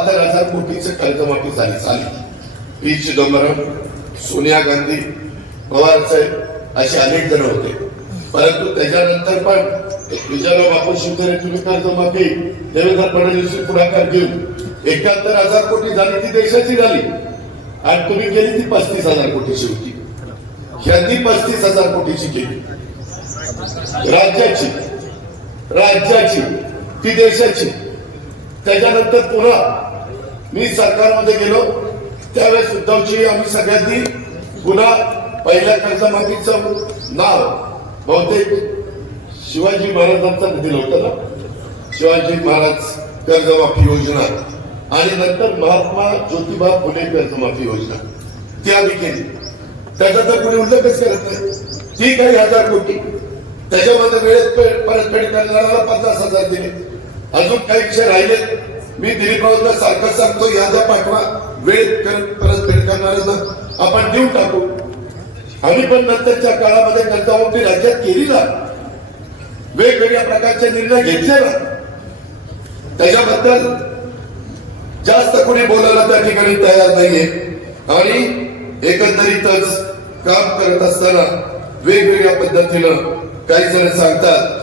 बहात्तर हजार कोटीचं कर्जमाफी झाली झाली. पी चिदंबरम सोनिया गांधी पवार साहेब असे अनेक जण होते. परंतु त्याच्यानंतर पण विजयराव बापू शिवसेने तुम्ही कर्जमाफी देवेंद्र फडणवीस पुढाकार घेऊन एकाहत्तर हजार कोटी झाली ती देशाची झाली. आणि तुम्ही केली ती पस्तीस हजार कोटीची होती. ह्यांनी पस्तीस हजार कोटीची केली. राज्याची राज्याची ती देशाची. त्याच्यानंतर पुन्हा मी सरकारमध्ये गेलो. त्यावेळेस उद्धवजी आम्ही सगळ्यांनी पुन्हा पहिल्या कर्जमाफीचं नाव बहुतेक शिवाजी महाराजांचं दिलं होतं ना? शिवाजी महाराज कर्जमाफी योजना आणि नंतर महात्मा ज्योतिबा फुले कर्जमाफी योजना. ती आम्ही केली. त्याचा तर कोणी उल्लेखच करत नाही. ती काही हजार कोटी. त्याच्यामध्ये वेळेत परतफेड करणाऱ्याला पन्नास हजार दिले. अजून काही विषय राहिले. मी दिलीप सारखं सांगतो याचा पाठवा. वेळ कर- परतफेड करणाऱ्यांना आपण देऊन टाकू. आम्ही पण नंतरच्या काळामध्ये कर्जमाफी राज्यात केली ना वेगवेगळ्या प्रकारचे निर्णय घेतले ना त्याच्याबद्दल जास्त कोणी बोलायला त्या ठिकाणी तयार नाहीये. आणि एकंदरीतच काम करत असताना वेगवेगळ्या पद्धतीनं काही जण सांगतात